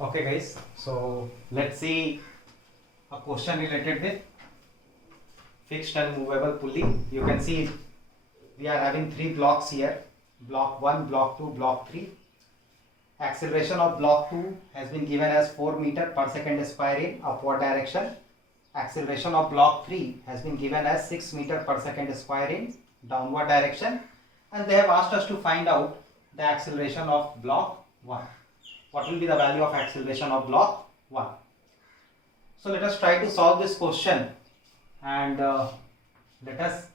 Okay guys, so let's see a question related with fixed and movable pulley. You can see we are having three blocks here, block 1, block 2, block 3. Acceleration of block 2 has been given as 4 meter per second square in upward direction. Acceleration of block 3 has been given as 6 meter per second square in downward direction, and they have asked us to find out the acceleration of block 1. What will be the value of acceleration of block 1? So let us try to solve this question, and let us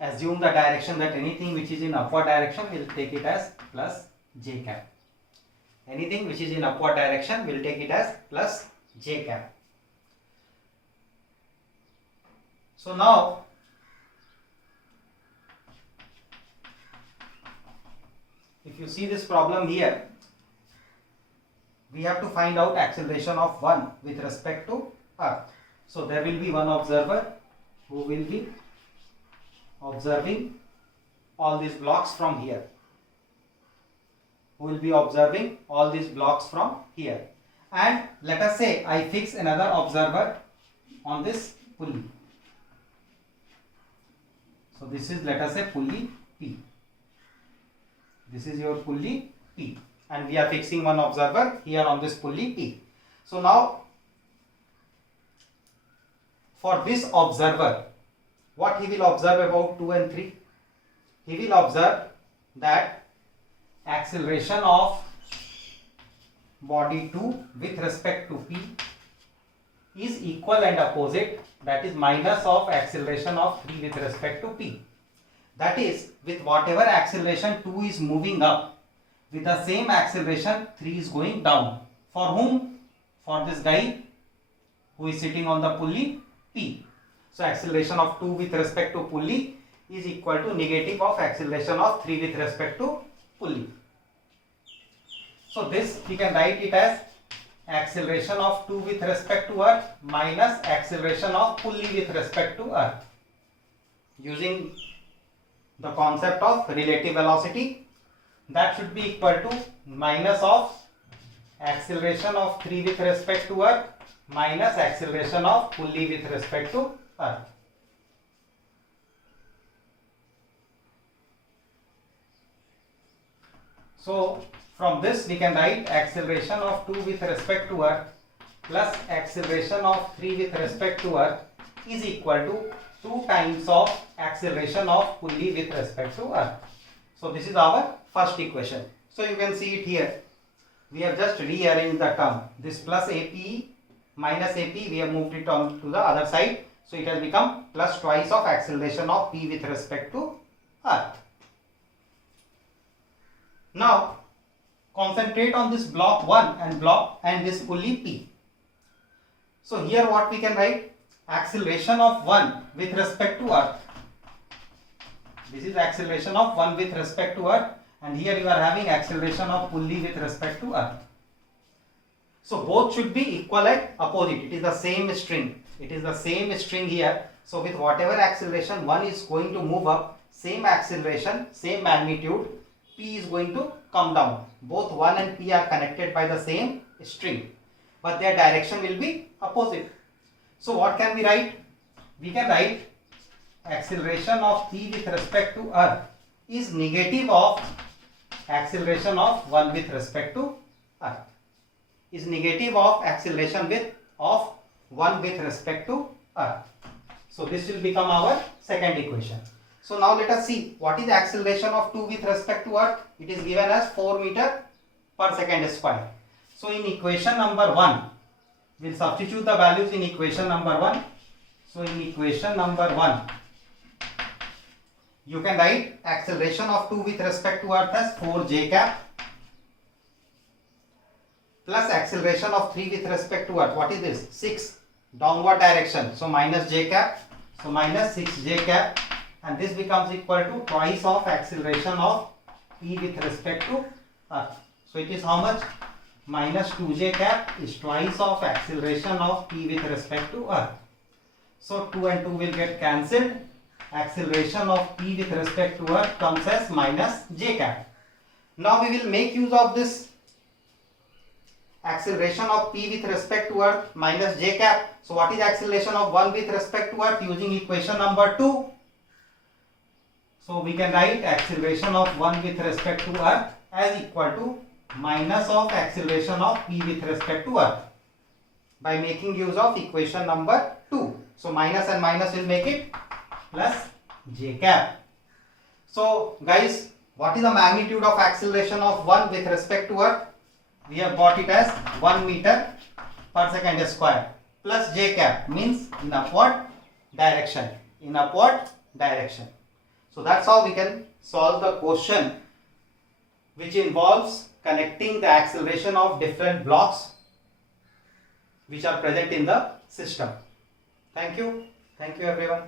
assume the direction that anything which is in upward direction will take it as plus j cap. Anything which is in upward direction will take it as plus j cap. So now if you see this problem here, we have to find out acceleration of 1 with respect to earth. So there will be one observer who will be observing all these blocks from here. Who will be observing all these blocks from here. And let us say I fix another observer on this pulley. So this is, let us say, pulley P. This is your pulley P. And we are fixing one observer here on this pulley P. So now for this observer, what he will observe about 2 and 3? He will observe that acceleration of body 2 with respect to P is equal and opposite, that is minus of acceleration of 3 with respect to P. That is, with whatever acceleration 2 is moving up, with the same acceleration 3 is going down. For whom? For this guy who is sitting on the pulley P. So acceleration of 2 with respect to pulley is equal to negative of acceleration of 3 with respect to pulley. So this we can write it as acceleration of 2 with respect to earth minus acceleration of pulley with respect to earth, using the concept of relative velocity. That should be equal to minus of acceleration of 3 with respect to earth minus acceleration of pulley with respect to earth. So from this we can write acceleration of 2 with respect to earth plus acceleration of 3 with respect to earth is equal to 2 times of acceleration of pulley with respect to earth. So this is our first equation. So you can see it here. We have just rearranged the term. This plus APE minus AP, we have moved it on to the other side. So it has become plus twice of acceleration of P with respect to earth. Now concentrate on this block 1 and this pulley P. So here what we can write? Acceleration of 1 with respect to earth. This is acceleration of 1 with respect to earth, and here you are having acceleration of pulley with respect to earth. So both should be equal and opposite. It is the same string. It is the same string here. So with whatever acceleration 1 is going to move up, same acceleration, same magnitude, P is going to come down. Both 1 and P are connected by the same string, but their direction will be opposite. So what can we write? We can write acceleration of P with respect to earth is negative of acceleration of 1 with respect to earth. Is negative of acceleration of 1 with respect to earth. So this will become our second equation. So now let us see what is the acceleration of 2 with respect to earth. It is given as 4 meter per second square. So in equation number 1, we will substitute the values in equation number 1. So in equation number 1, you can write acceleration of 2 with respect to earth as 4j cap plus acceleration of 3 with respect to earth. What is this? 6 downward direction. So minus j cap. So minus 6j cap, and this becomes equal to twice of acceleration of P with respect to earth. So it is how much? Minus 2j cap is twice of acceleration of P with respect to earth. So 2 and 2 will get cancelled. Acceleration of P with respect to earth comes as minus j cap. Now we will make use of this acceleration of p with respect to earth minus j cap. So what is acceleration of 1 with respect to earth using equation number 2? So we can write acceleration of 1 with respect to earth as equal to minus of acceleration of p with respect to earth by making use of equation number 2. So minus and minus will make it plus j cap. So guys, what is the magnitude of acceleration of 1 with respect to earth? We have got it as 1 meter per second square plus j cap, means in upward direction. In upward direction. So that's how we can solve the question which involves connecting the acceleration of different blocks which are present in the system. Thank you. Thank you everyone.